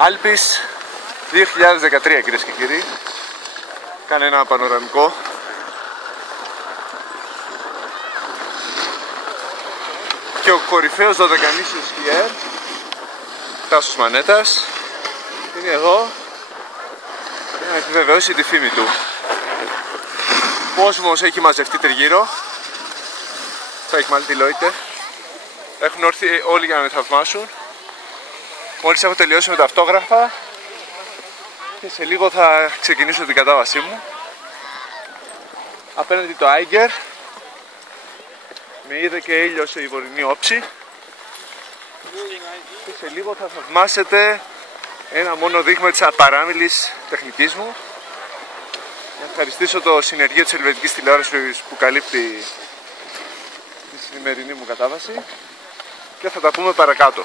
Άλπης 2013 κυρίες και κύριοι. Κάνε ένα πανοραμικό. Και ο κορυφαίος δωδεκανήσιος σκιέρ Τάσος Μανέτας είναι εδώ για να επιβεβαιώσει τη φήμη του. Ο κόσμος έχει μαζευτεί τριγύρω. Θα έχει μάλλον τη Λόιτε. Έχουν όρθει όλοι για να με θαυμάσουν. Μόλις έχω τελειώσει με τα αυτόγραφα και σε λίγο θα ξεκινήσω την κατάβασή μου. Απέναντι το Άιγκερ με είδε και ήλιο σε βορεινή όψη. Και σε λίγο θα θαυμάσετε ένα μόνο δείγμα της απαράμιλης τεχνικής μου. Να ευχαριστήσω το συνεργείο της Ελβετικής Τηλεόρασης που καλύπτει τη σημερινή μου κατάβαση και θα τα πούμε παρακάτω.